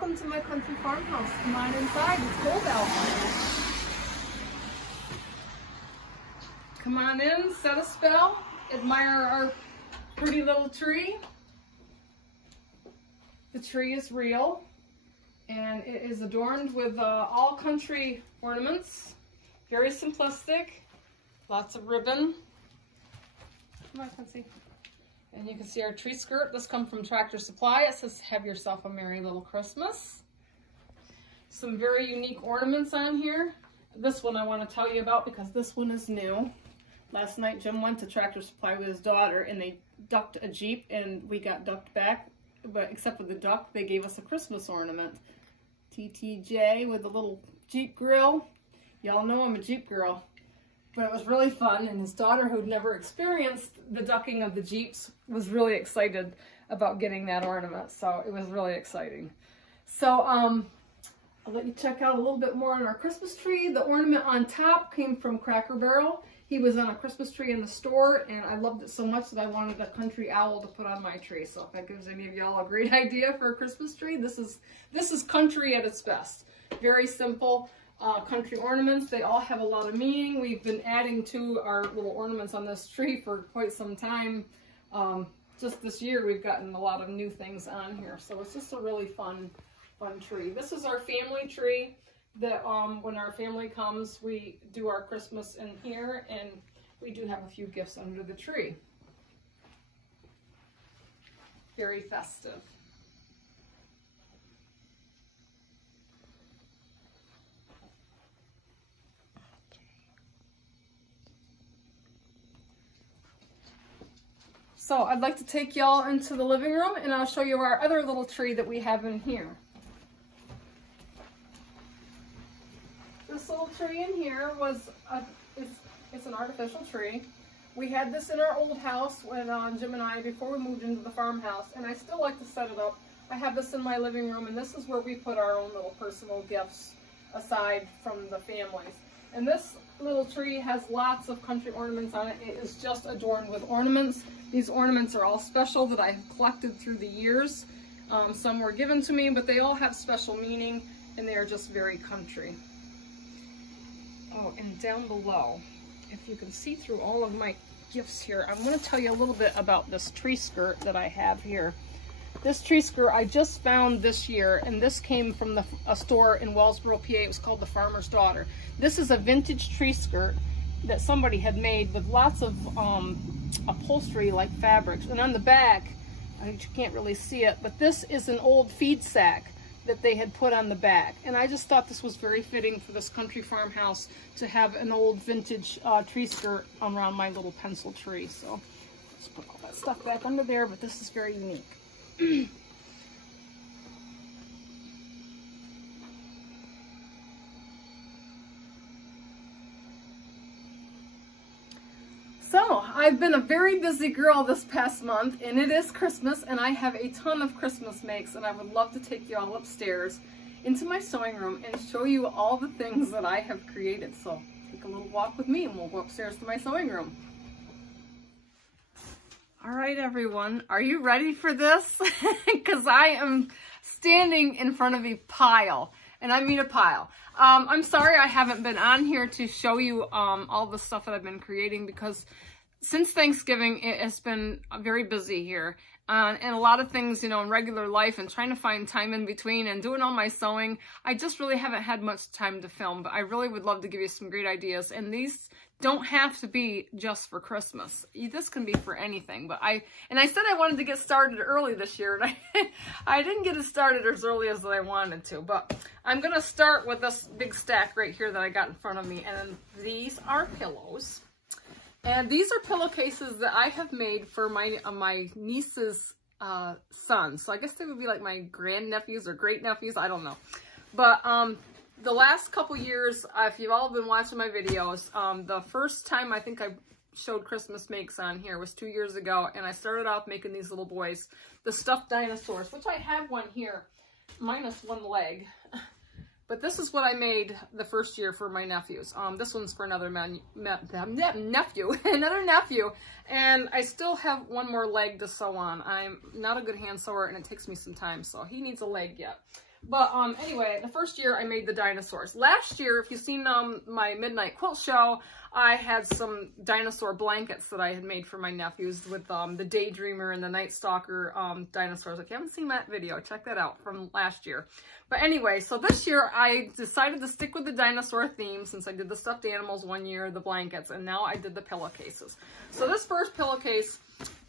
welcome to my country farmhouse. Come on inside, it's cold out. Come on in, set a spell, admire our pretty little tree. The tree is real and it is adorned with all country ornaments. Very simplistic, lots of ribbon. Come on, Quincy. And you can see our tree skirt. This comes from Tractor Supply. It says, "Have yourself a merry little Christmas." Some very unique ornaments on here. This one I want to tell you about because this one is new. Last night Jim went to Tractor Supply with his daughter and they ducked a Jeep and we got ducked back. But except for the duck, they gave us a Christmas ornament. TTJ with a little Jeep grill. Y'all know I'm a Jeep girl. But it was really fun, and his daughter, who'd never experienced the ducking of the Jeeps, was really excited about getting that ornament, so it was really exciting. So I'll let you check out a little bit more on our Christmas tree. The ornament on top came from Cracker Barrel. He was on a Christmas tree in the store, and I loved it so much that I wanted a country owl to put on my tree. So if that gives any of y'all a great idea for a Christmas tree, this is country at its best. Very simple. Country ornaments, they all have a lot of meaning. We've been adding to our little ornaments on this tree for quite some time. Just this year we've gotten a lot of new things on here, so it's just a really fun tree. This is our family tree that when our family comes, we do our Christmas in here, and we do have a few gifts under the tree. Very festive. So I'd like to take y'all into the living room and I'll show you our other little tree that we have in here. This little tree in here it's an artificial tree. We had this in our old house when Jim and I, before we moved into the farmhouse, and I still like to set it up. I have this in my living room, and this is where we put our own little personal gifts aside from the families. And this little tree has lots of country ornaments on it. It is just adorned with ornaments. These ornaments are all special that I've collected through the years. Some were given to me, but they all have special meaning, and they are just very country. Oh, and down below, if you can see through all of my gifts here, I'm going to tell you a little bit about this tree skirt that I have here. This tree skirt I just found this year, and this came from a store in Wellsboro, PA. It was called The Farmer's Daughter. This is a vintage tree skirt that somebody had made with lots of upholstery like fabrics. And on the back, you can't really see it, but this is an old feed sack that they had put on the back. And I just thought this was very fitting for this country farmhouse to have an old vintage tree skirt around my little pencil tree. So let's put all that stuff back under there, but this is very unique. So, I've been a very busy girl this past month, and it is Christmas, and I have a ton of Christmas makes, and I would love to take you all upstairs into my sewing room and show you all the things that I have created. So, take a little walk with me, and we'll go upstairs to my sewing room. All right, everyone, are you ready for this? Because I am standing in front of a pile, and I mean a pile. I'm sorry I haven't been on here to show you all the stuff that I've been creating, because since Thanksgiving it has been very busy here, and a lot of things, you know, in regular life, and trying to find time in between and doing all my sewing. I just really haven't had much time to film, but I really would love to give you some great ideas, and these don't have to be just for Christmas. This can be for anything. But I said I wanted to get started early this year, and I didn't get it started as early as I wanted to. But I'm gonna start with this big stack right here that I got in front of me, and these are pillows. And these are pillowcases that I have made for my niece's sons. So I guess they would be like my grandnephews or great-nephews, I don't know. But the last couple years, if you've all been watching my videos, the first time I think I showed Christmas makes on here was 2 years ago, and I started off making these little boys, the stuffed dinosaurs, which I have one here, minus one leg. But this is what I made the first year for my nephews. This one's for another nephew, another nephew, and I still have one more leg to sew on. I'm not a good hand sewer, and it takes me some time, so he needs a leg yet. But anyway, the first year I made the dinosaurs. Last year, if you've seen my midnight quilt show, I had some dinosaur blankets that I had made for my nephews with the Daydreamer and the Night Stalker dinosaurs. If you haven't seen that video, check that out from last year. But anyway, so this year I decided to stick with the dinosaur theme since I did the stuffed animals one year, the blankets, and now I did the pillowcases. So this first pillowcase,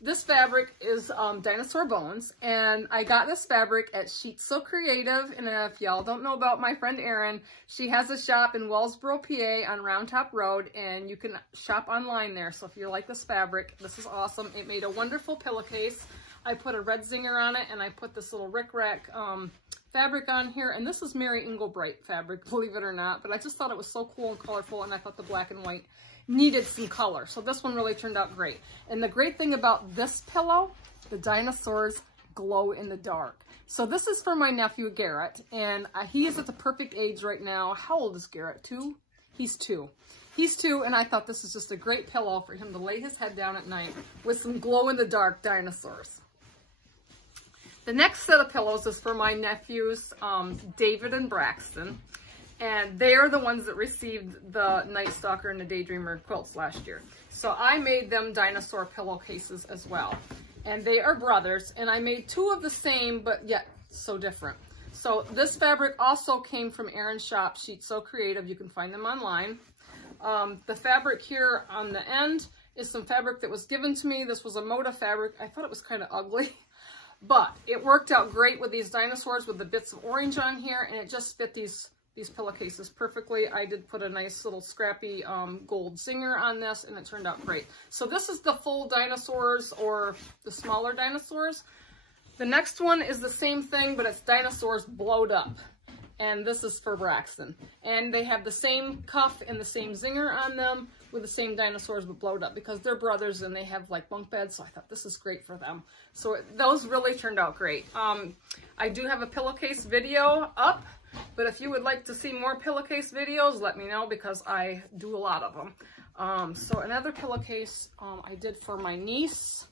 this fabric is dinosaur bones, and I got this fabric at Sheets So Creative. And if y'all don't know about my friend Erin, she has a shop in Wellsboro, PA on Round Top Road, and you can shop online there. So if you like this fabric, this is awesome. It made a wonderful pillowcase. I put a red zinger on it, and I put this little rickrack fabric on here, and this is Mary Inglebright fabric, believe it or not, but I just thought it was so cool and colorful, and I thought the black and white needed some color. So this one really turned out great. And the great thing about this pillow, the dinosaurs glow in the dark. So this is for my nephew Garrett, and he is at the perfect age right now. How old is Garrett? 2? He's 2. He's 2, and I thought this is just a great pillow for him to lay his head down at night with some glow-in-the-dark dinosaurs. The next set of pillows is for my nephews, David and Braxton, and they are the ones that received the Night Stalker and the Daydreamer quilts last year. So I made them dinosaur pillowcases as well, and they are brothers, and I made 2 of the same, but yet so different. So this fabric also came from Erin's shop, Sheets So Creative. You can find them online. The fabric here on the end is some fabric that was given to me. This was a Moda fabric. I thought it was kind of ugly. But it worked out great with these dinosaurs with the bits of orange on here, and it just fit these pillowcases perfectly. I did put a nice little scrappy gold zinger on this, and it turned out great. So this is the full dinosaurs, or the smaller dinosaurs. The next one is the same thing, but it's dinosaurs blowed up. And this is for Braxton. And they have the same cuff and the same zinger on them with the same dinosaurs but blowed up because they're brothers and they have like bunk beds. So I thought this is great for them. So those really turned out great. I do have a pillowcase video up, but if you would like to see more pillowcase videos, let me know because I do a lot of them. So another pillowcase I did for my niece.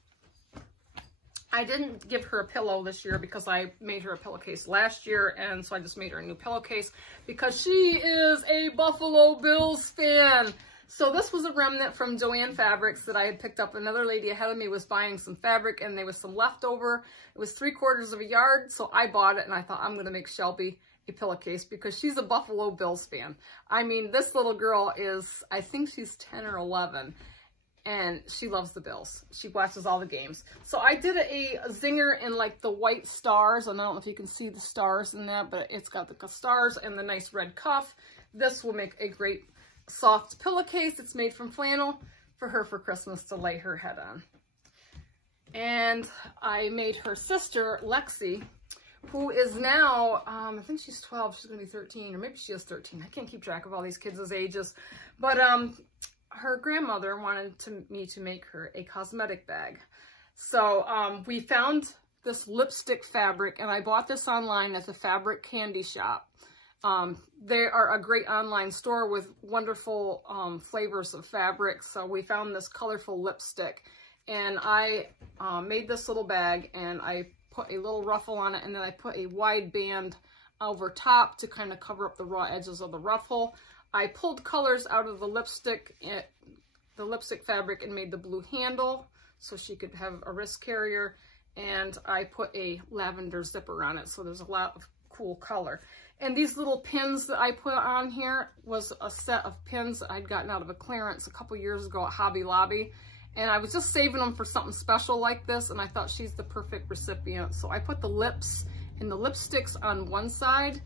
I didn't give her a pillow this year because I made her a pillowcase last year, and so I just made her a new pillowcase because she is a Buffalo Bills fan. So this was a remnant from Joanne Fabrics that I had picked up. Another lady ahead of me was buying some fabric, and there was some leftover. It was 3/4 of a yard, so I bought it, and I thought I'm going to make Shelby a pillowcase because she's a Buffalo Bills fan. I mean, this little girl is, I think she's 10 or 11. And she loves the Bills. She watches all the games. So I did a zinger in like the white stars. And I don't know if you can see the stars in that, but it's got the stars and the nice red cuff. This will make a great soft pillowcase. It's made from flannel for her for Christmas to lay her head on. And I made her sister, Lexi, who is now, I think she's 12. She's going to be 13, or maybe she is 13. I can't keep track of all these kids' ages. But her grandmother wanted me to make her a cosmetic bag. So we found this lipstick fabric, and I bought this online at the Fabric Candy Shop. They are a great online store with wonderful flavors of fabric. So we found this colorful lipstick, and I made this little bag, and I put a little ruffle on it, and then I put a wide band over top to kind of cover up the raw edges of the ruffle. I pulled colors out of the lipstick fabric and made the blue handle so she could have a wrist carrier, and I put a lavender zipper on it, so there's a lot of cool color. And these little pins that I put on here was a set of pins that I'd gotten out of a clearance a couple years ago at Hobby Lobby, and I was just saving them for something special like this, and I thought she's the perfect recipient. So I put the lips and the lipsticks on one side,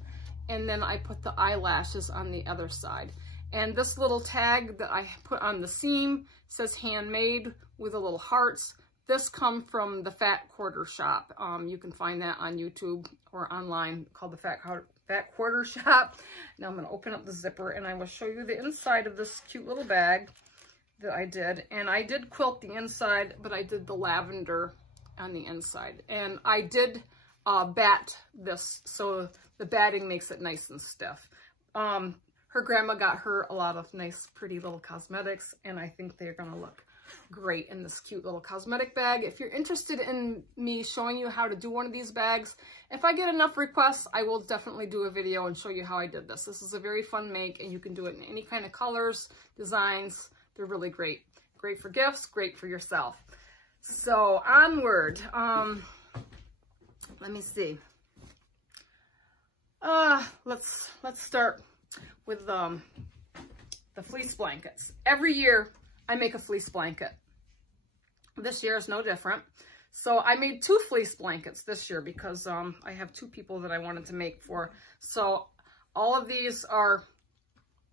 and then I put the eyelashes on the other side. And this little tag that I put on the seam says handmade with a little hearts. This come from the Fat Quarter Shop. You can find that on YouTube or online, called the Fat Quarter Shop. Now I'm going to open up the zipper, and I will show you the inside of this cute little bag that I did. And I did quilt the inside, but I did the lavender on the inside. And I did bat this, so the batting makes it nice and stiff. Her grandma got her a lot of nice, pretty little cosmetics, and I think they're gonna look great in this cute little cosmetic bag. If you're interested in me showing you how to do one of these bags, if I get enough requests, I will definitely do a video and show you how I did this. This is a very fun make, and you can do it in any kind of colors, designs. They're really great. Great for gifts, great for yourself. So onward. Let me see. Let's start with the fleece blankets. Every year I make a fleece blanket. This year is no different. So I made 2 fleece blankets this year because I have 2 people that I wanted to make for. So all of these are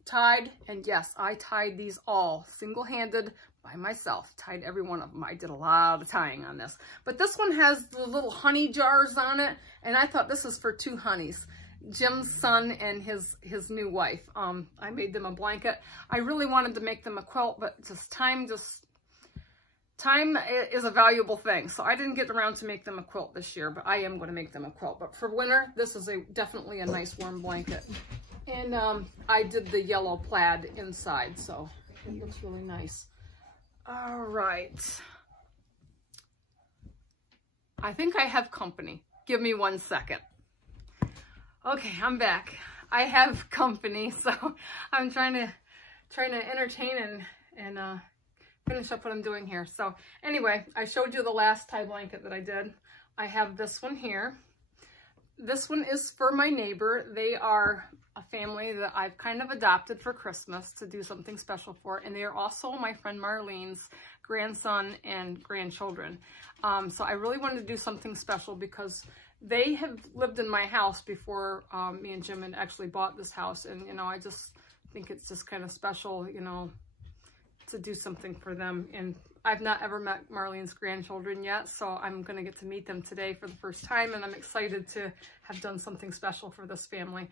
tied, and yes, I tied these all single-handed by myself. Tied every one of them. I did a lot of tying on this. But this one has the little honey jars on it, and I thought this is for 2 honeys. Jim's son and his new wife. I made them a blanket. I really wanted to make them a quilt, but time is a valuable thing. So I didn't get around to make them a quilt this year, but I am going to make them a quilt. But for winter, this is definitely a nice warm blanket. And I did the yellow plaid inside, so it looks really nice. All right. I think I have company. Give me 1 second. Okay, I'm back. I have company, so I'm trying to entertain and finish up what I'm doing here. So anyway, I showed you the last tie blanket that I did. I have this one here. This one is for my neighbor. They are a family that I've kind of adopted for Christmas to do something special for, and they are also my friend Marlene's grandson and grandchildren. So I really wanted to do something special because they have lived in my house before me and Jim had actually bought this house, and you know, I just think it's just kind of special, you know, to do something for them. And I've not ever met Marlene's grandchildren yet, so I'm going to get to meet them today for the first time, and I'm excited to have done something special for this family.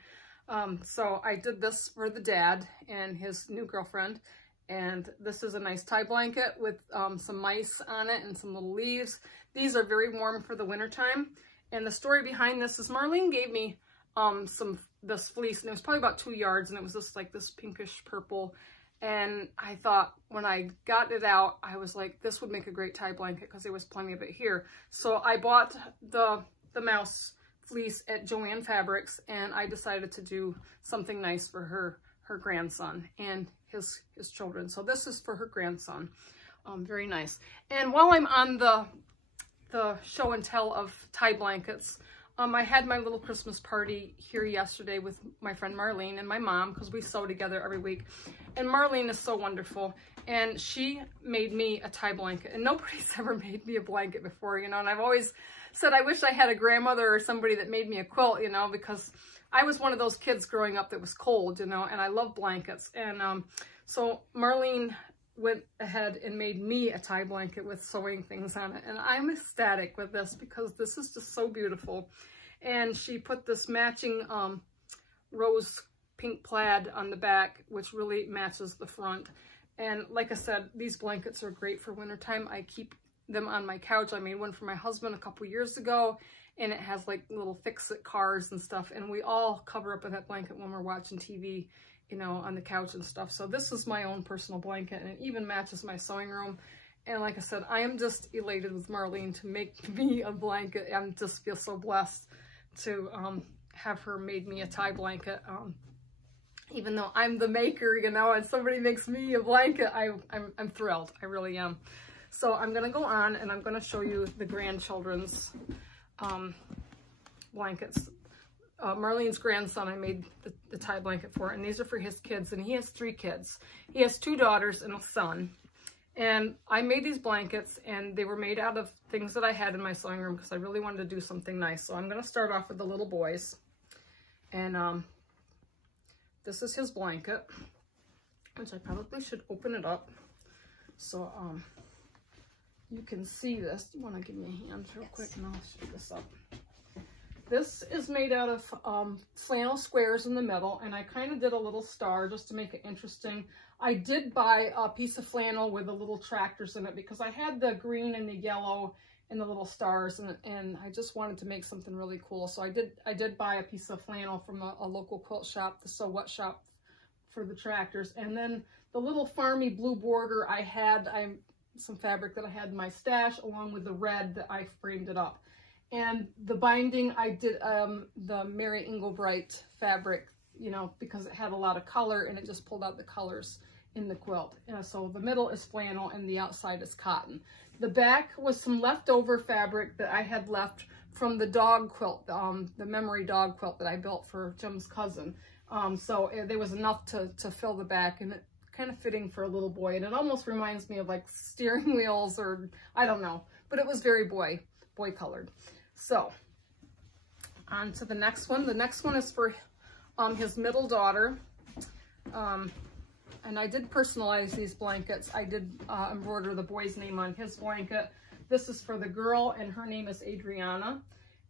So I did this for the dad and his new girlfriend, and this is a nice tie blanket with some mice on it and some little leaves. These are very warm for the winter time. And the story behind this is Marlene gave me this fleece, and it was probably about 2 yards, and it was just like this pinkish purple. And I thought when I got it out, I was like, this would make a great tie blanket because there was plenty of it here. So I bought the mouse fleece at Joann Fabrics, and I decided to do something nice for her grandson and his children. So this is for her grandson. Very nice. And while I'm on the show and tell of tie blankets, I had my little Christmas party here yesterday with my friend Marlene and my mom, because we sew together every week. And Marlene is so wonderful, and she made me a tie blanket, and nobody's ever made me a blanket before, you know. And I've always said I wish I had a grandmother or somebody that made me a quilt, you know, because I was one of those kids growing up that was cold, you know, and I love blankets. And so Marlene went ahead and made me a tie blanket with sewing things on it, and I'm ecstatic with this because this is just so beautiful. And she put this matching rose pink plaid on the back, which really matches the front. And like I said, these blankets are great for wintertime. I keep them on my couch. I made one for my husband a couple years ago, and it has like little fix-it cars and stuff, and we all cover up in that blanket when we're watching TV, you know, on the couch and stuff. So this is my own personal blanket, and it even matches my sewing room. And like I said, I am just elated with Marlene to make me a blanket. I just feel so blessed to have her made me a tie blanket. Even though I'm the maker, you know, and somebody makes me a blanket, I'm thrilled. I really am. So I'm gonna go on and I'm gonna show you the grandchildren's blankets. Marlene's grandson, I made the tie blanket for, and these are for his kids, and he has 3 kids. He has 2 daughters and a son. And I made these blankets, and they were made out of things that I had in my sewing room because I really wanted to do something nice. So I'm going to start off with the little boys. And this is his blanket, which I probably should open it up so you can see this. You want to give me a hand real quick, and I'll shoot this up. This is made out of flannel squares in the middle, and I kind of did a little star just to make it interesting. I did buy a piece of flannel with the little tractors in it because I had the green and the yellow and the little stars, and I just wanted to make something really cool. So I did buy a piece of flannel from a local quilt shop, the Sew What shop, for the tractors. And then the little farmy blue border I some fabric that I had in my stash, along with the red that I framed it up. And the binding, I did the Mary Englebright fabric, you know, because it had a lot of color and it just pulled out the colors in the quilt. So the middle is flannel and the outside is cotton. The back was some leftover fabric that I had left from the dog quilt, the memory dog quilt that I built for Jim's cousin. So there was enough to fill the back, and it kind of fitting for a little boy. And it almost reminds me of like steering wheels, or I don't know, but it was very boy colored. So on to the next one. The next one is for his middle daughter. And I did personalize these blankets. I did embroider the boy's name on his blanket. This is for the girl, and her name is Adriana.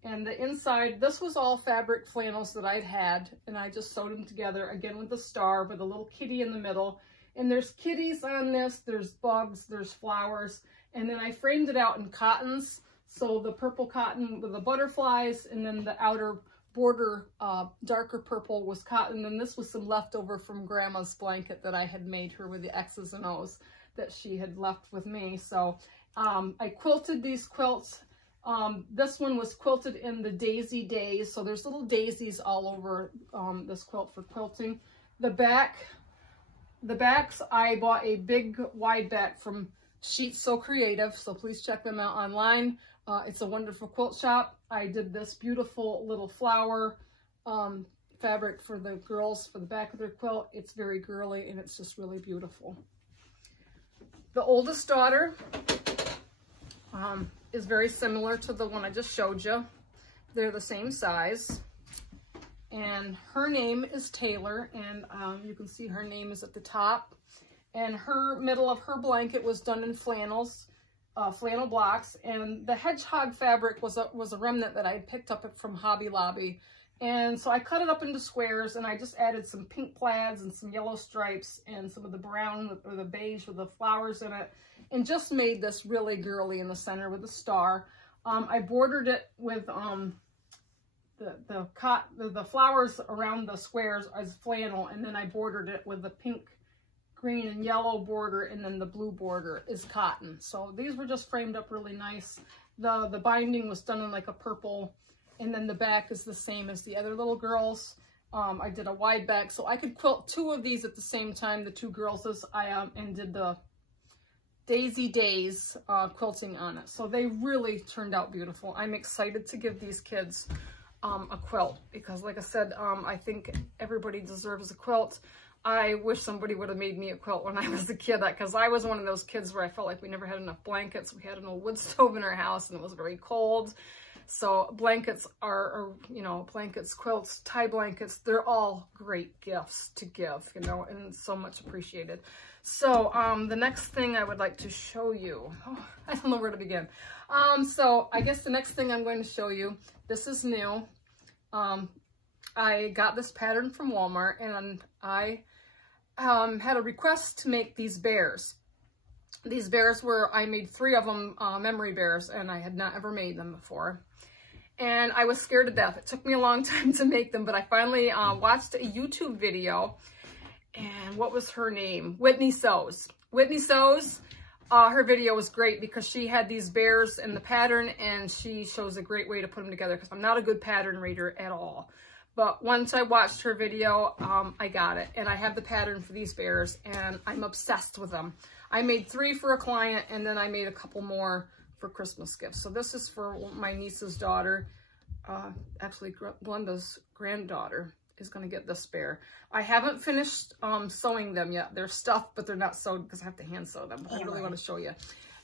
And the inside, this was all fabric flannels that I'd had, and I just sewed them together, again with the star, with a little kitty in the middle. And there's kitties on this, there's bugs, there's flowers, and then I framed it out in cottons. So the purple cotton with the butterflies, and then the outer border, darker purple, was cotton. And this was some leftover from Grandma's blanket that I had made her with the X's and O's that she had left with me. So I quilted these quilts. This one was quilted in the Daisy Days. So there's little daisies all over this quilt for quilting. The backs, I bought a big wide back from Sheets So Creative. So please check them out online. It's a wonderful quilt shop. I did this beautiful little flower fabric for the girls for the back of their quilt. It's very girly and it's just really beautiful. The oldest daughter is very similar to the one I just showed you. They're the same size. And her name is Taylor, and you can see her name is at the top. And her middle of her blanket was done in flannels. Flannel blocks, and the hedgehog fabric was a remnant that I had picked up from Hobby Lobby. And so I cut it up into squares, and I just added some pink plaids and some yellow stripes and some of the brown or the beige with the flowers in it, and just made this really girly in the center with a star. I bordered it with the flowers around the squares as flannel, and then I bordered it with the pink, green, and yellow border, and then the blue border is cotton. So these were just framed up really nice. The binding was done in like a purple, and then the back is the same as the other little girls. I did a wide back, so I could quilt two of these at the same time, the two girls, as and did the Daisy Days quilting on it. So they really turned out beautiful. I'm excited to give these kids a quilt, because like I said, I think everybody deserves a quilt. I wish somebody would have made me a quilt when I was a kid, because I was one of those kids where I felt like we never had enough blankets. We had an old wood stove in our house and it was very cold. So blankets are, you know, blankets, quilts, tie blankets, they're all great gifts to give, you know, and so much appreciated. So the next thing I would like to show you, I don't know where to begin. So I guess the next thing I'm going to show you, this is new. I got this pattern from Walmart, and I had a request to make these bears. These bears were, I made 3 of them memory bears, and I had not ever made them before. And I was scared to death. It took me a long time to make them, but I finally watched a YouTube video, and what was her name? Whitney Sews. Whitney Sews, her video was great because she had these bears in the pattern, and she shows a great way to put them together, because I'm not a good pattern reader at all. But once I watched her video, I got it. And I have the pattern for these bears, and I'm obsessed with them. I made 3 for a client, and then I made a couple more for Christmas gifts. So this is for my niece's daughter. Actually, Glenda's granddaughter is going to get this bear. I haven't finished sewing them yet. They're stuffed, but they're not sewed because I have to hand sew them. I really want to show you.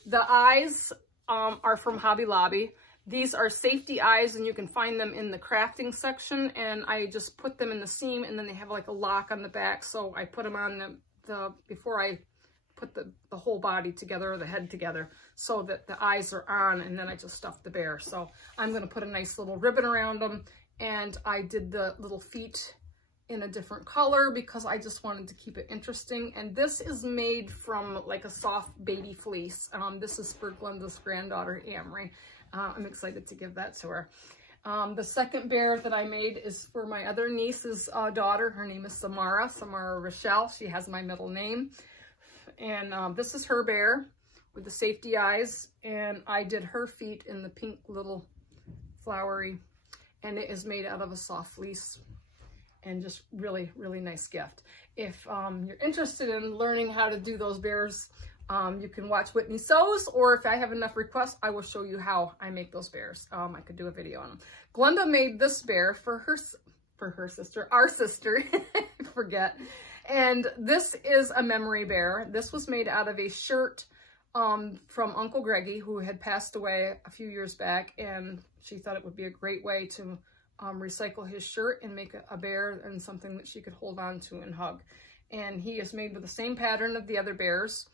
The eyes are from Hobby Lobby. These are safety eyes, and you can find them in the crafting section, and I just put them in the seam, and then they have like a lock on the back, so I put them on before I put the whole body together, or the head together, so that the eyes are on, and then I just stuffed the bear. So I'm going to put a nice little ribbon around them, and I did the little feet in a different color because I just wanted to keep it interesting. And this is made from like a soft baby fleece. This is for Glenda's granddaughter, Amory. I'm excited to give that to her. The second bear that I made is for my other niece's daughter. Her name is Samara Rochelle. She has my middle name. And this is her bear. with the safety eyes, and I did her feet in the pink little flowery, and it is made out of a soft fleece, and just really, really nice gift. If you're interested in learning how to do those bears, you can watch Whitney Sews, or if I have enough requests, I will show you how I make those bears. I could do a video on them. Glenda made this bear for her sister, our sister, I forget. And this is a memory bear. This was made out of a shirt from Uncle Greggy, who had passed away a few years back, and she thought it would be a great way to recycle his shirt and make a bear and something that she could hold on to and hug. And he is made with the same pattern of the other bears.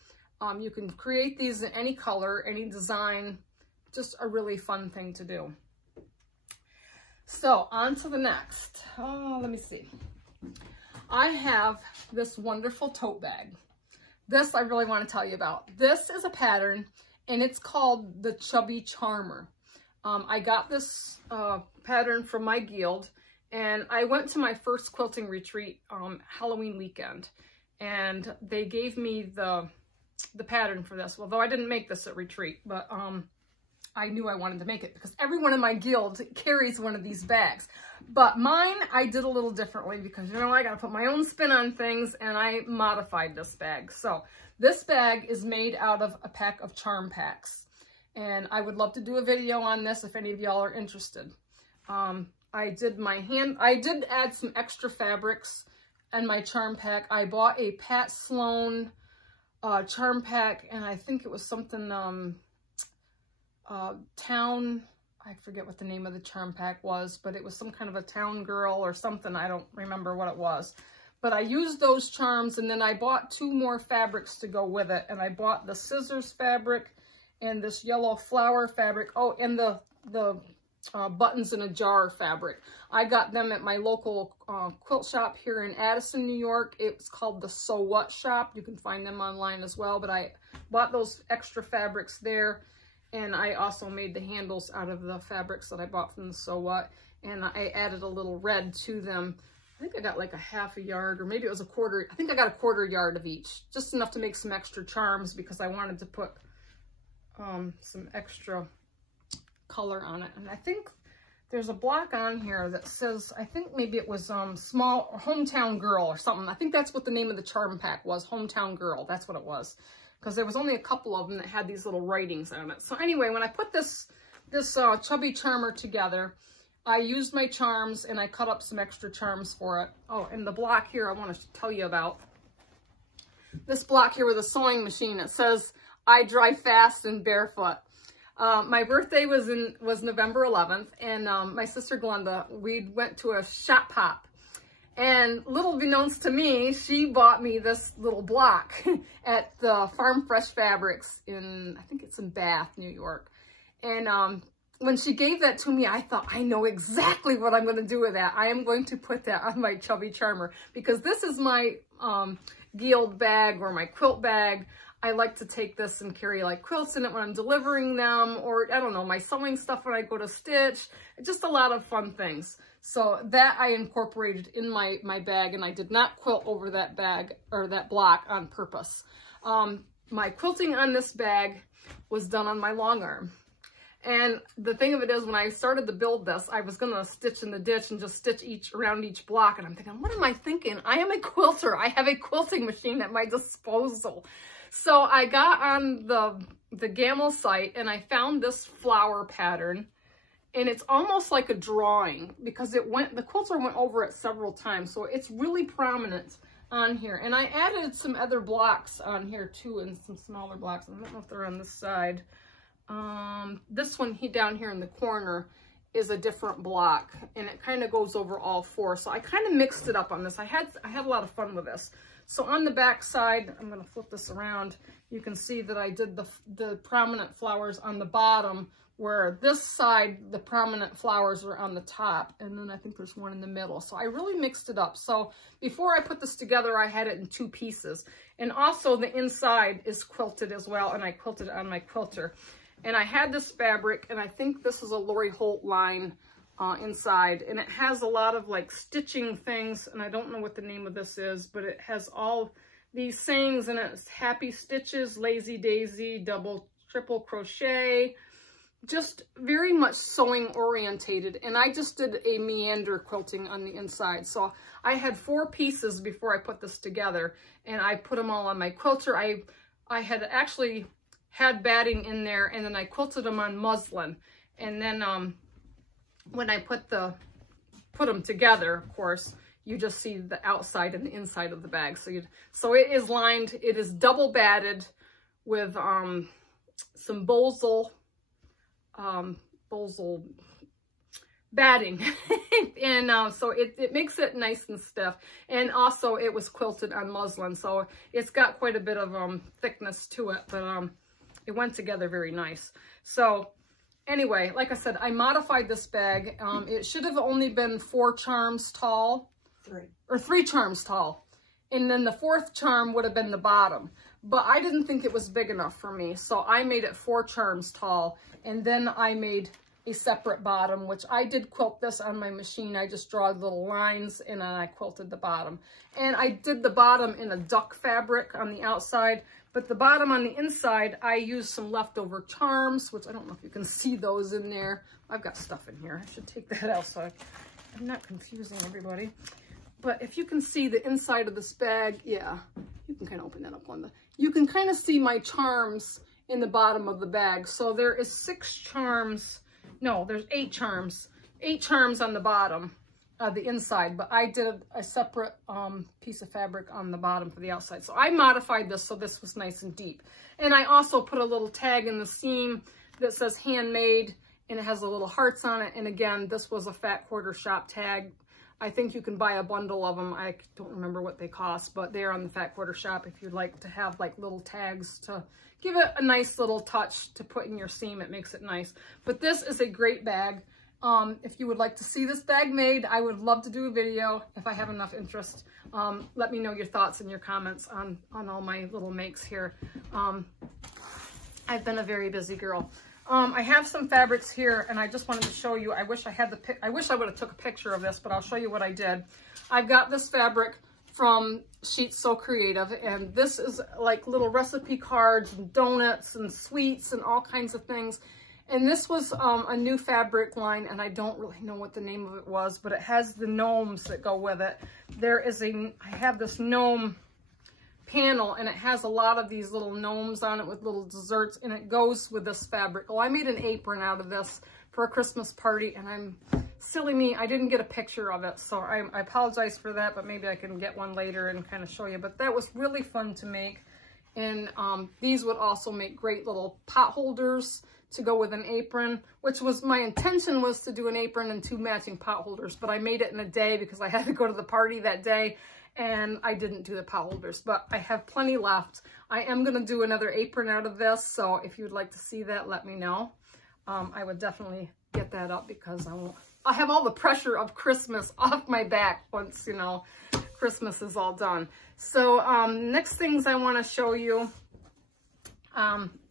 You can create these in any color, any design, just a really fun thing to do. So on to the next. Oh, let me see. I have this wonderful tote bag. This I really want to tell you about. This is a pattern, and it's called the Chubby Charmer. I got this pattern from my guild, and I went to my first quilting retreat Halloween weekend, and they gave me the pattern for this, although I didn't make this at retreat, but I knew I wanted to make it because everyone in my guild carries one of these bags. But mine, I did a little differently because, you know, I got to put my own spin on things, and I modified this bag. So this bag is made out of a pack of charm packs, and I would love to do a video on this if any of y'all are interested. I did add some extra fabrics in my charm pack. I bought a Pat Sloan charm pack, and I think it was something town, I forget what the name of the charm pack was, but it was some kind of a town girl or something. I don't remember what it was, but I used those charms, and then I bought 2 more fabrics to go with it, and I bought the scissors fabric and this yellow flower fabric. Oh, and the buttons in a jar fabric. I got them at my local quilt shop here in Addison, New York. It's called the So What shop. You can find them online as well, but I bought those extra fabrics there, and I also made the handles out of the fabrics that I bought from the So What, and I added a little red to them. I think I got like a half a yard, or maybe it was a quarter. I think I got a quarter yard of each, just enough to make some extra charms because I wanted to put some extra color on it. And I think there's a block on here that says, I think maybe it was small Hometown Girl or something. I think that's what the name of the charm pack was, Hometown Girl. That's what it was, because there was only a couple of them that had these little writings on it. So anyway, when I put this Chubby Charmer together, I used my charms and I cut up some extra charms for it. Oh, and the block here I want to tell you about. This block here with a sewing machine, it says, I drive fast and barefoot. My birthday was November 11th, and my sister Glenda, we went to a shop hop. And little beknownst to me, she bought me this little block at the Farm Fresh Fabrics in, I think it's in Bath, New York. And when she gave that to me, I thought, I know exactly what I'm going to do with that. I am going to put that on my Chubby Charmer, because this is my guild bag or my quilt bag. I like to take this and carry like quilts in it when I'm delivering them, or I don't know, my sewing stuff when I go to stitch, just a lot of fun things. So that I incorporated in my bag, and I did not quilt over that bag or that block on purpose. My quilting on this bag was done on my long arm. And the thing of it is, when I started to build this, I was going to stitch in the ditch and just stitch around each block. And I'm thinking, what am I thinking? I am a quilter. I have a quilting machine at my disposal. So I got on the Gamble site, and I found this flower pattern, and it's almost like a drawing because the quilter went over it several times. So it's really prominent on here. And I added some other blocks on here too, and some smaller blocks. I don't know if they're on this side. This one down here in the corner is a different block, and it kind of goes over all 4. So I kind of mixed it up on this. I had a lot of fun with this. So on the back side, I'm going to flip this around. You can see that I did the prominent flowers on the bottom, where this side, the prominent flowers are on the top. And then I think there's one in the middle. So I really mixed it up. So before I put this together, I had it in 2 pieces. And also the inside is quilted as well. And I quilted on my quilter. And I had this fabric, and I think this is a Lori Holt line inside, and it has a lot of like stitching things, and I don't know what the name of this is, but it has all these sayings, and it's happy stitches, lazy daisy, double, triple crochet, just very much sewing orientated. And I just did a meander quilting on the inside. So I had 4 pieces before I put this together, and I put them all on my quilter. I had actually had batting in there, and then I quilted them on muslin. And then when I put them together, of course, you just see the outside and the inside of the bag. So it is lined, it is double batted with some Bosal batting. And so it makes it nice and stiff. And also it was quilted on muslin, so it's got quite a bit of thickness to it, but it went together very nice. So anyway, like I said, I modified this bag. It should have only been 4 charms tall. 3 charms tall. And then the 4th charm would have been the bottom. But I didn't think it was big enough for me, so I made it 4 charms tall. And then I made a separate bottom, which I did quilt this on my machine. I just draw little lines and then I quilted the bottom. And I did the bottom in a duck fabric on the outside, but the bottom on the inside, I used some leftover charms, which I don't know if you can see those in there. I've got stuff in here. I should take that out so I'm not confusing everybody. But if you can see the inside of this bag, yeah, you can kind of open that up, Glenda. You can kind of see my charms in the bottom of the bag. So there is 6 charms. No, there's 8 charms. 8 charms on the bottom, the inside. But I did a separate piece of fabric on the bottom for the outside. So I modified this so this was nice and deep. And I also put a little tag in the seam that says handmade, and it has the little hearts on it. And again, this was a Fat Quarter Shop tag. I think you can buy a bundle of them. I don't remember what they cost, but they're on the Fat Quarter Shop if you'd like to have like little tags to give it a nice little touch to put in your seam. It makes it nice. But this is a great bag. If you would like to see this bag made, I would love to do a video if I have enough interest. Let me know your thoughts and your comments on all my little makes here. I've been a very busy girl. I have some fabrics here, and I just wanted to show you. I wish I would have took a picture of this, but I'll show you what I did. I've got this fabric from Sheets So Creative, and this is like little recipe cards and donuts and sweets and all kinds of things. And this was a new fabric line, and I don't really know what the name of it was, but it has the gnomes that go with it. I have this gnome panel, and it has a lot of these little gnomes on it with little desserts, and it goes with this fabric. Oh, I made an apron out of this for a Christmas party, and silly me, I didn't get a picture of it, so I apologize for that, but maybe I can get one later and kind of show you. But that was really fun to make. And these would also make great little pot holders to go with an apron, which was my intention, was to do an apron and 2 matching pot holders, but I made it in a day because I had to go to the party that day, and I didn't do the pot holders, but I have plenty left. I am going to do another apron out of this, so if you'd like to see that, let me know. I would definitely get that up because I have all the pressure of Christmas off my back once, you know, Christmas is all done. So next things I want to show you,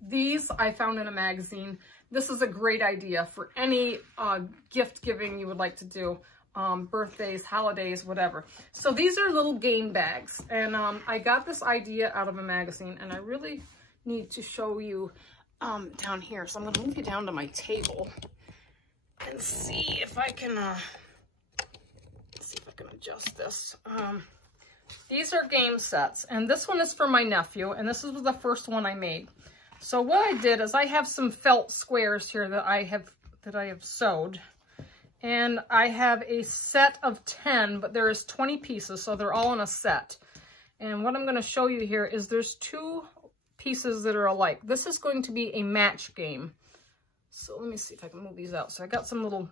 these I found in a magazine. This is a great idea for any gift giving you would like to do. Birthdays, holidays, whatever. So these are little game bags, and I got this idea out of a magazine, and I really need to show you down here. So I'm going to move you down to my table and see if I can adjust this. These are game sets, and this one is for my nephew, and this was the first one I made. So what I did is I have some felt squares here that I have sewed. And I have a set of 10, but there is 20 pieces, so they're all in a set. And what I'm going to show you here is there's 2 pieces that are alike. This is going to be a match game. So let me see if I can move these out. So I got some little,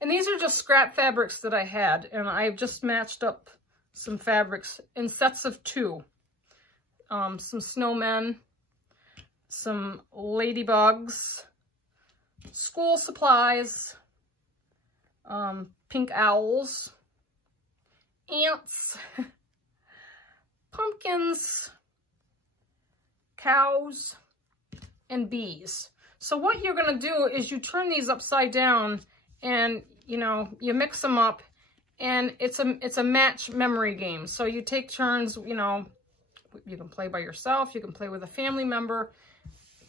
and these are just scrap fabrics that I had, and I've just matched up some fabrics in sets of 2. Some snowmen, some ladybugs, school supplies, pink owls, ants, pumpkins, cows, and bees. So what you're going to do is you turn these upside down, and you know, you mix them up, and it's a match memory game. So you take turns, you know, You can play by yourself. You can play with a family member.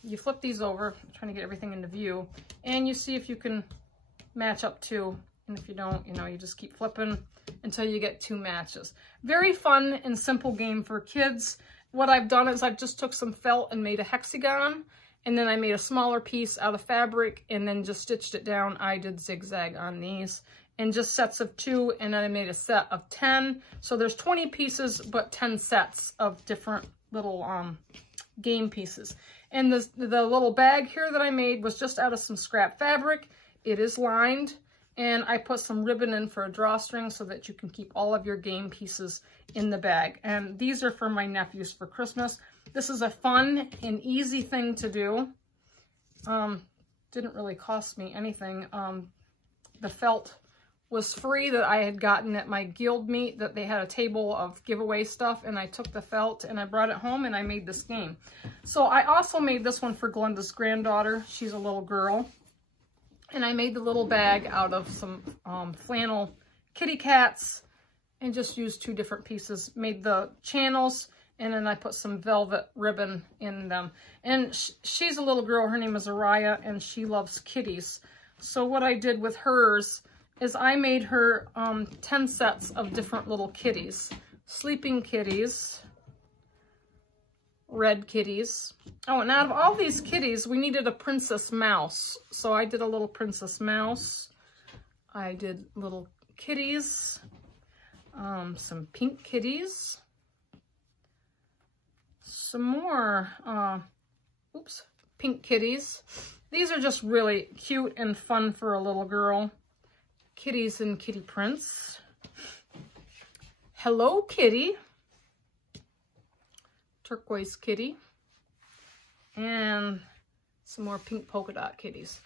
You flip these over, I'm trying to get everything into view, and you see if you can match up two. And if you don't, you know, you just keep flipping until you get two matches. Very fun and simple game for kids. What I've done is I've just took some felt and made a hexagon, and then I made a smaller piece out of fabric and then just stitched it down. I did zigzag on these, and just sets of 2, and then I made a set of 10. So there's 20 pieces, but 10 sets of different little game pieces. And the little bag here that I made was just out of some scrap fabric. It is lined, and I put some ribbon in for a drawstring so that you can keep all of your game pieces in the bag. And these are for my nephews for Christmas. This is a fun and easy thing to do. Didn't really cost me anything. The felt was free that I had gotten at my guild meet, that they had a table of giveaway stuff, and I took the felt and I brought it home and I made this game. So I also made this one for Glenda's granddaughter. She's a little girl. And I made the little bag out of some flannel kitty cats and just used 2 different pieces. Made the channels, and then I put some velvet ribbon in them. And she's a little girl, her name is Araya, and she loves kitties. So what I did with hers is I made her 10 sets of different little kitties. Sleeping kitties, red kitties. Oh, and out of all these kitties, we needed a princess mouse. So I did a little princess mouse. I did little kitties, some pink kitties, some more, pink kitties. These are just really cute and fun for a little girl. Kitties and kitty prints. Hello Kitty. Turquoise kitty. And some more pink polka dot kitties.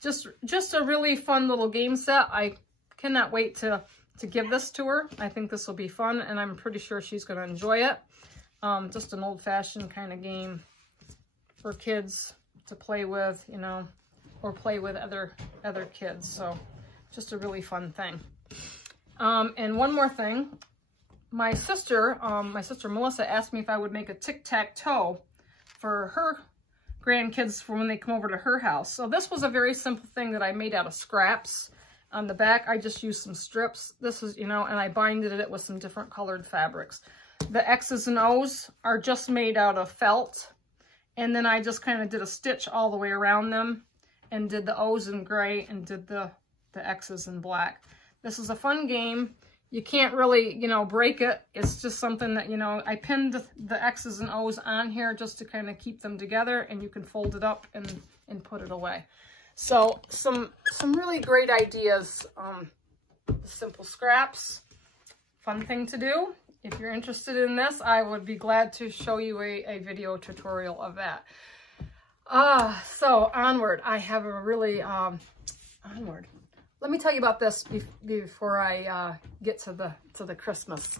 Just a really fun little game set. I cannot wait to give this to her. I think this will be fun, and I'm pretty sure she's going to enjoy it. Just an old-fashioned kind of game for kids to play with, you know, or play with other kids. So just a really fun thing. And one more thing. My sister Melissa asked me if I would make a tic-tac-toe for her grandkids for when they come over to her house. So this was a very simple thing that I made out of scraps. On the back, I just used some strips. This is, you know, and I binded it with some different colored fabrics. The X's and O's are just made out of felt. And then I just kind of did a stitch all the way around them and did the O's in gray and did the X's in black. This is a fun game. You can't really, you know, break it. It's just something that, you know, I pinned the X's and O's on here just to kind of keep them together, and you can fold it up and put it away. So some really great ideas. Simple scraps, fun thing to do. If you're interested in this, I would be glad to show you a video tutorial of that. So onward. I have a really, onward. Let me tell you about this before I get to the Christmas,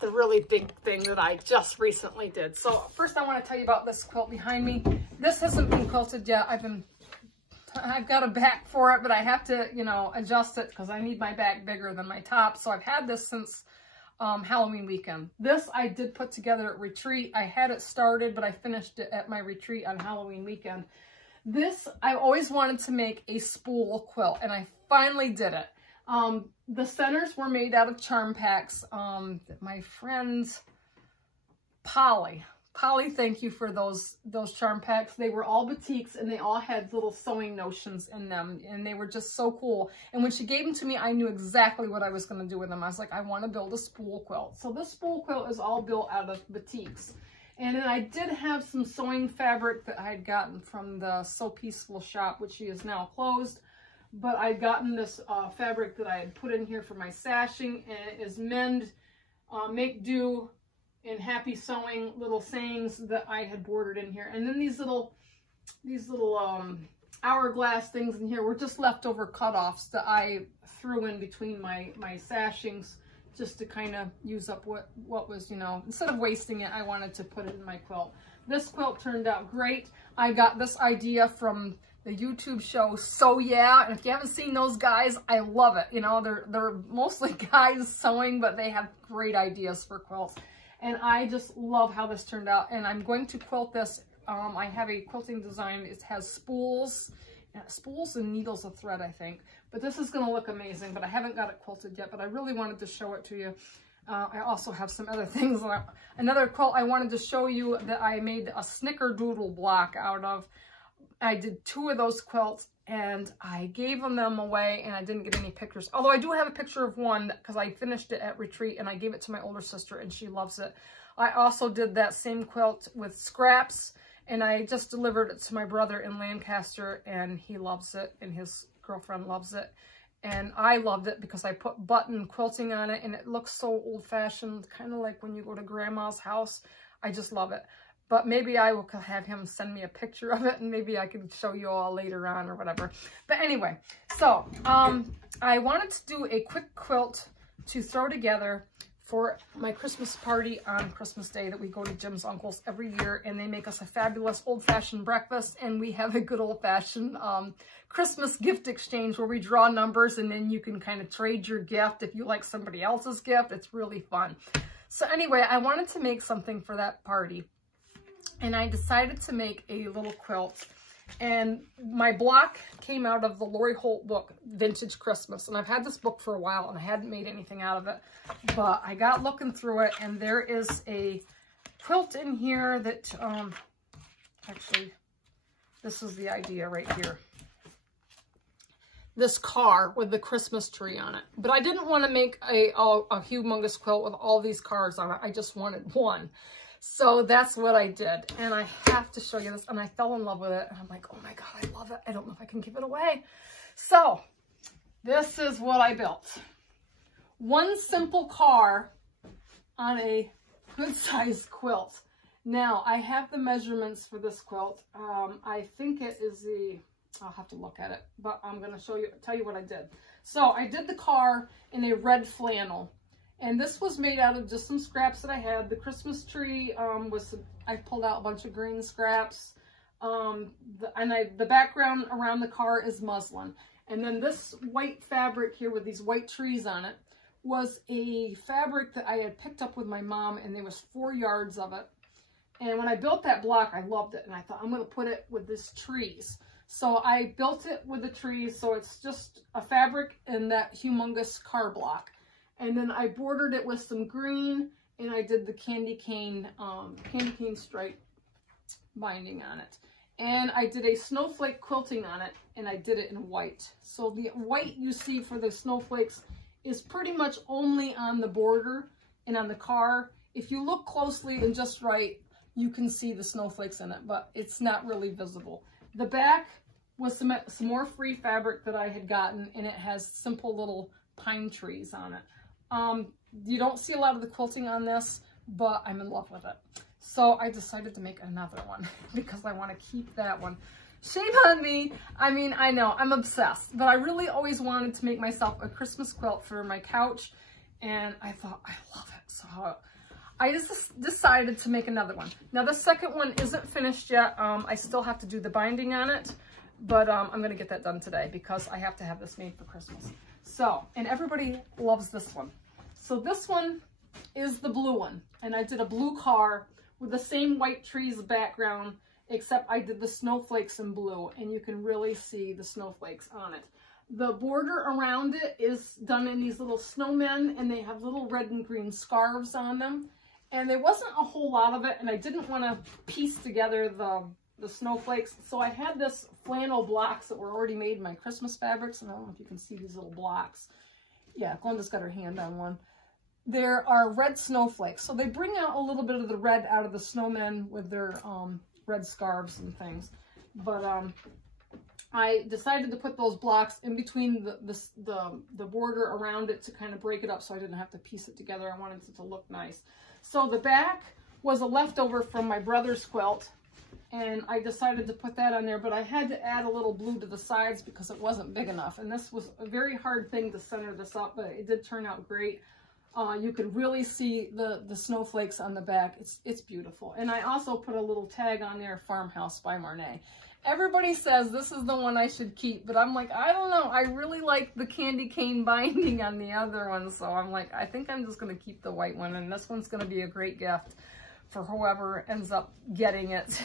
the really big thing that I just recently did. So first I want to tell you about this quilt behind me. This hasn't been quilted yet. I've got a back for it, but I have to, you know, adjust it because I need my back bigger than my top. So I've had this since Halloween weekend. This I did put together at retreat. I had it started, but I finished it at my retreat on Halloween weekend. This, I always wanted to make a spool quilt, and I finally did it. The centers were made out of charm packs. My friend Polly, thank you for those charm packs. They were all batiks, and they all had little sewing notions in them, and they were just so cool. And when she gave them to me, I knew exactly what I was going to do with them. I was like, I want to build a spool quilt. So this spool quilt is all built out of batiks. And then I did have some sewing fabric that I had gotten from the Sew Peaceful shop, which she is now closed. But I'd gotten this fabric that I had put in here for my sashing, and it is Mend, Make Do, and Happy Sewing little sayings that I had bordered in here. And then these little hourglass things in here were just leftover cutoffs that I threw in between my sashings, just to kind of use up what was, you know, instead of wasting it, I wanted to put it in my quilt. This quilt turned out great. I got this idea from the YouTube show So Yeah, and if you haven't seen those guys, I love it. You know, they're mostly guys sewing, but they have great ideas for quilts. And I just love how this turned out. And I'm going to quilt this. I have a quilting design. It has spools and needles of thread, I think. But this is going to look amazing, but I haven't got it quilted yet, but I really wanted to show it to you. I also have some other things. Another quilt I wanted to show you that I made a snickerdoodle block out of. I did 2 of those quilts, and I gave them away, and I didn't get any pictures. Although I do have a picture of one because I finished it at retreat, and I gave it to my older sister, and she loves it. I also did that same quilt with scraps, and I just delivered it to my brother in Lancaster, and he loves it, and his girlfriend loves it. And I loved it because I put button quilting on it, and it looks so old-fashioned, kind of like when you go to grandma's house. I just love it. But maybe I will have him send me a picture of it, and maybe I can show you all later on or whatever. But anyway, so I wanted to do a quick quilt to throw together for my Christmas party on Christmas Day that we go to Jim's uncle's every year, and they make us a fabulous old-fashioned breakfast, and we have a good old-fashioned Christmas gift exchange where we draw numbers, and then you can kind of trade your gift if you like somebody else's gift. It's really fun. So anyway, I wanted to make something for that party, and I decided to make a little quilt. And my block came out of the Lori Holt book, Vintage Christmas. And I've had this book for a while, and I hadn't made anything out of it. But I got looking through it, and there is a quilt in here that, actually, this is the idea right here. This car with the Christmas tree on it. But I didn't want to make a humongous quilt with all these cars on it. I just wanted one. So that's what I did, and I have to show you this, and I fell in love with it, and I'm like, oh my God, I love it. I don't know if I can give it away. So this is what I built. One simple car on a good-sized quilt. Now, I have the measurements for this quilt. I think it is I'll have to look at it, but I'm going to tell you what I did. So I did the car in a red flannel. And this was made out of just some scraps that I had. The Christmas tree I pulled out a bunch of green scraps. The background around the car is muslin. And then this white fabric here with these white trees on it was a fabric that I had picked up with my mom, and there was 4 yards of it. And when I built that block, I loved it. And I thought, I'm going to put it with these trees. So I built it with the trees. So it's just a fabric and that humongous car block. And then I bordered it with some green, and I did the candy cane stripe binding on it. And I did a snowflake quilting on it, and I did it in white. So the white you see for the snowflakes is pretty much only on the border and on the car. If you look closely and just right, you can see the snowflakes in it, but it's not really visible. The back was some more free fabric that I had gotten, and it has simple little pine trees on it. You don't see a lot of the quilting on this, but I'm in love with it. So I decided to make another one because I want to keep that one. Shame on me. I mean, I know, I'm obsessed, but I really always wanted to make myself a Christmas quilt for my couch, and I thought, I love it. So I just decided to make another one. Now, the second one isn't finished yet. I still have to do the binding on it, but I'm going to get that done today because I have to have this made for Christmas. So, and everybody loves this one. So this one is the blue one, and I did a blue car with the same white trees background, except I did the snowflakes in blue, and you can really see the snowflakes on it. The border around it is done in these little snowmen, and they have little red and green scarves on them. And there wasn't a whole lot of it, and I didn't want to piece together the snowflakes. So I had this flannel blocks that were already made in my Christmas fabrics, and I don't know if you can see these little blocks. Yeah, Glenda's got her hand on one. There are red snowflakes. So they bring out a little bit of the red out of the snowmen with their red scarves and things. But I decided to put those blocks in between the border around it to kind of break it up so I didn't have to piece it together. I wanted it to look nice. So the back was a leftover from my brother's quilt, and I decided to put that on there, but I had to add a little blue to the sides because it wasn't big enough. And this was a very hard thing to center this up, but it did turn out great. You can really see the snowflakes on the back. It's beautiful. And I also put a little tag on there, Farmhouse by Marnay. Everybody says this is the one I should keep, but I'm like, I don't know. I really like the candy cane binding on the other one, so I'm like, I think I'm just going to keep the white one, and this one's going to be a great gift for whoever ends up getting it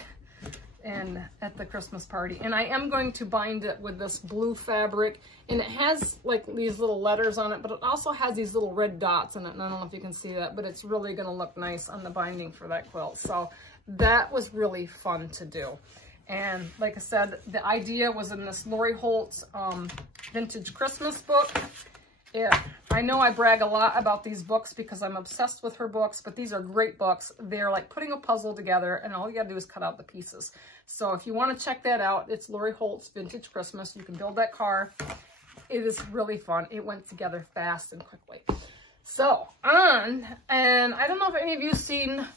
and at the Christmas party. And I am going to bind it with this blue fabric, and it has like these little letters on it, but it also has these little red dots in it, and I don't know if you can see that, but it's really going to look nice on the binding for that quilt. So that was really fun to do. And like I said, the idea was in this Lori Holt's vintage Christmas book. I know I brag a lot about these books because I'm obsessed with her books, but these are great books. They're like putting a puzzle together, and all you gotta do is cut out the pieces. So if you want to check that out, it's Lori Holt's Vintage Christmas. You can build that car. It is really fun. It went together fast and quickly. So and I don't know if any of you have seen.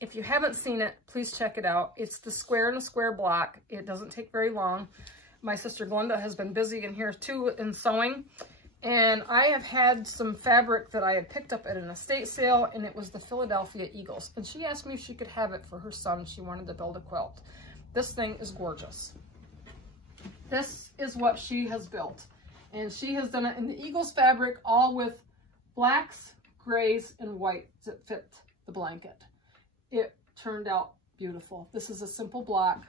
If you haven't seen it, please check it out. It's the square and a square block. It doesn't take very long. My sister Glenda has been busy in here too in sewing. And I have had some fabric that I had picked up at an estate sale, and it was the Philadelphia Eagles. And she asked me if she could have it for her son. She wanted to build a quilt. This thing is gorgeous. This is what she has built. And she has done it in the Eagles fabric, all with blacks, grays, and whites that fit the blanket. It turned out beautiful. This is a simple block,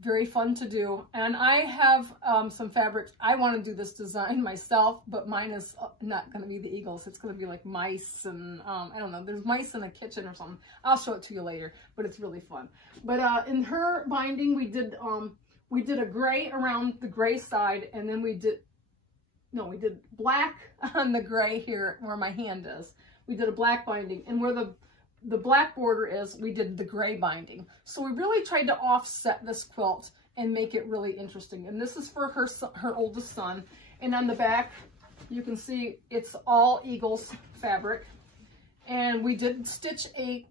very fun to do. And I have some fabrics. I want to do this design myself, but mine is not going to be the Eagles. It's going to be like mice and I don't know. There's mice in a kitchen or something. I'll show it to you later, but it's really fun. But in her binding, we did a gray around the gray side, and then we did black on the gray here where my hand is. We did a black binding, and where the black border is, we did the gray binding. So we really tried to offset this quilt and make it really interesting. And this is for her oldest son. And on the back, you can see it's all Eagles fabric. And we did stitch a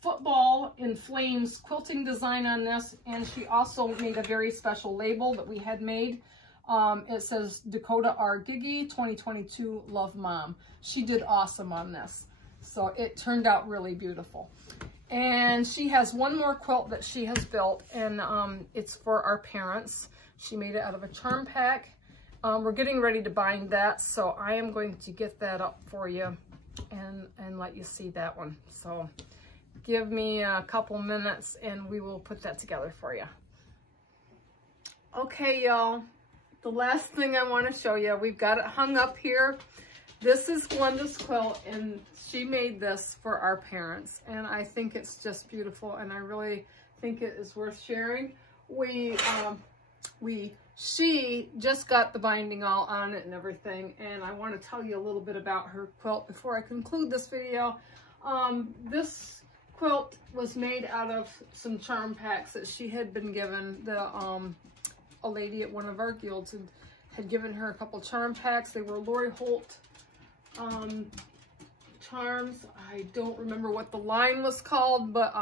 football in flames quilting design on this. And she also made a very special label that we had made. It says Dakota R. Giggy 2022 Love Mom. She did awesome on this. So it turned out really beautiful. And she has one more quilt that she has built, and it's for our parents. She made it out of a charm pack. We're getting ready to bind that, so I am going to get that up for you and let you see that one. So give me a couple minutes and we will put that together for you. Okay, y'all. The last thing I want to show you, we've got it hung up here. This is Glendas Quilt, and she made this for our parents, and I think it's just beautiful, and I really think it is worth sharing. She just got the binding all on it and everything, and I want to tell you a little bit about her quilt before I conclude this video. This quilt was made out of some charm packs that she had been given. A lady at one of our guilds had given her a couple charm packs. They were Lori Holt charms. I don't remember what the line was called, but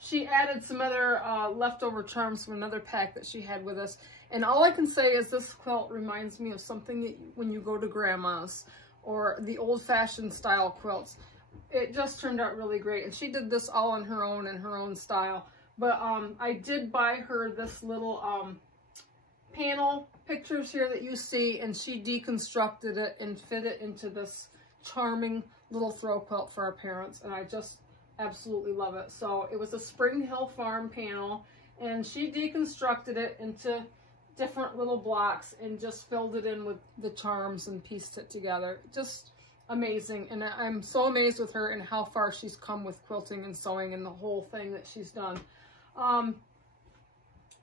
she added some other leftover charms from another pack that she had with us. And all I can say is this quilt reminds me of something that when you go to grandma's or the old-fashioned style quilts. It just turned out really great, and she did this all on her own in her own style. But I did buy her this little panel pictures here that you see, and she deconstructed it and fit it into this charming little throw quilt for our parents, and I just absolutely love it. So it was a Spring Hill Farm panel, and she deconstructed it into different little blocks and just filled it in with the charms and pieced it together. Just amazing, and I'm so amazed with her and how far she's come with quilting and sewing and the whole thing that she's done.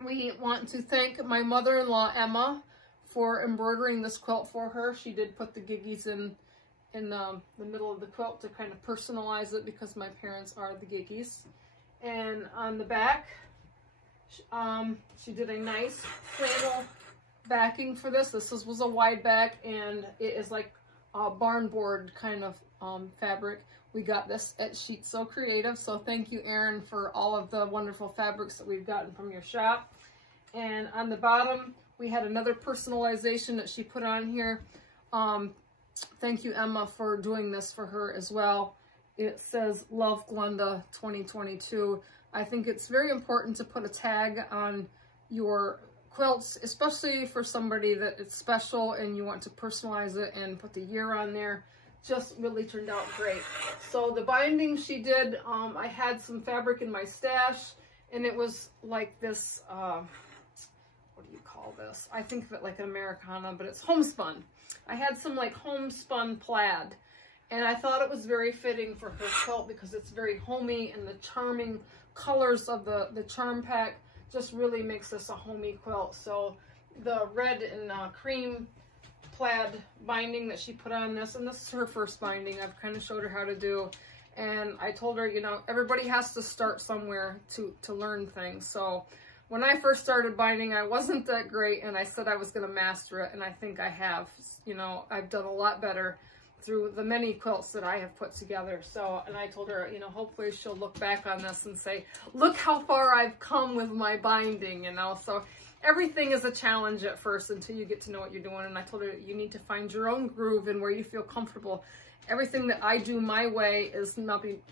We want to thank my mother-in-law, Emma, for embroidering this quilt for her. She did put the giggies in the middle of the quilt to kind of personalize it because my parents are the giggies. And on the back, she did a nice flannel backing for this. This was a wide back, and it is like a barn board kind of fabric. We got this at Sheet So Creative, so thank you, Erin, for all of the wonderful fabrics that we've gotten from your shop. And on the bottom, we had another personalization that she put on here. Thank you, Emma, for doing this for her as well. It says, Love Glenda 2022. I think it's very important to put a tag on your quilts, especially for somebody that it's special and you want to personalize it and put the year on there. Just really turned out great. So the binding she did, I had some fabric in my stash, and it was like this, what do you call this? I think of it like an Americana, but it's homespun. I had some like homespun plaid, and I thought it was very fitting for her quilt because it's very homey, and the charming colors of the charm pack just really makes this a homey quilt. So the red and cream plaid binding that she put on this, and this is her first binding. I've kind of showed her how to do, and I told her, you know, everybody has to start somewhere to learn things. So when I first started binding, I wasn't that great, and I said I was going to master it, and I think I have. You know, I've done a lot better through the many quilts that I have put together. So, and I told her, you know, hopefully she'll look back on this and say, look how far I've come with my binding, you know. So everything is a challenge at first until you get to know what you're doing. And I told her, you need to find your own groove and where you feel comfortable. Everything that I do my way is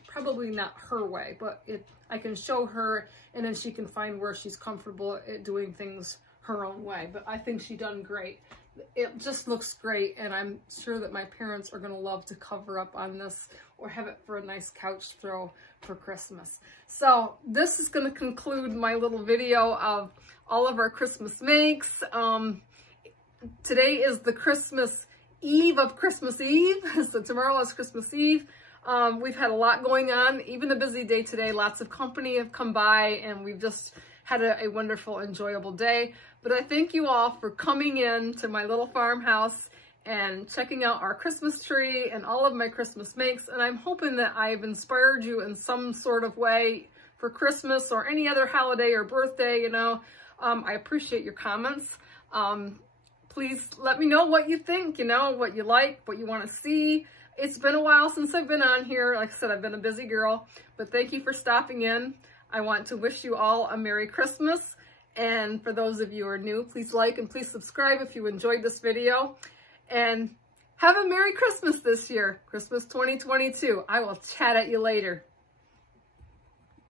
probably not her way, but I can show her, and then she can find where she's comfortable at doing things her own way. But I think she done great. It just looks great, and I'm sure that my parents are going to love to cover up on this or have it for a nice couch throw for Christmas. So this is going to conclude my little video of all of our Christmas makes. Today is the Christmas Eve of Christmas Eve, so tomorrow is Christmas Eve. We've had a lot going on, even a busy day today. Lots of company have come by, and we've just had a wonderful, enjoyable day. But I thank you all for coming in to my little farmhouse and checking out our Christmas tree and all of my Christmas makes. And I'm hoping that I've inspired you in some sort of way for Christmas or any other holiday or birthday, you know. I appreciate your comments. Please let me know what you think, you know, what you like, what you want to see. It's been a while since I've been on here. Like I said, I've been a busy girl, but thank you for stopping in. I want to wish you all a Merry Christmas. And for those of you who are new, please like and please subscribe if you enjoyed this video. And have a Merry Christmas this year, Christmas 2022. I will chat at you later.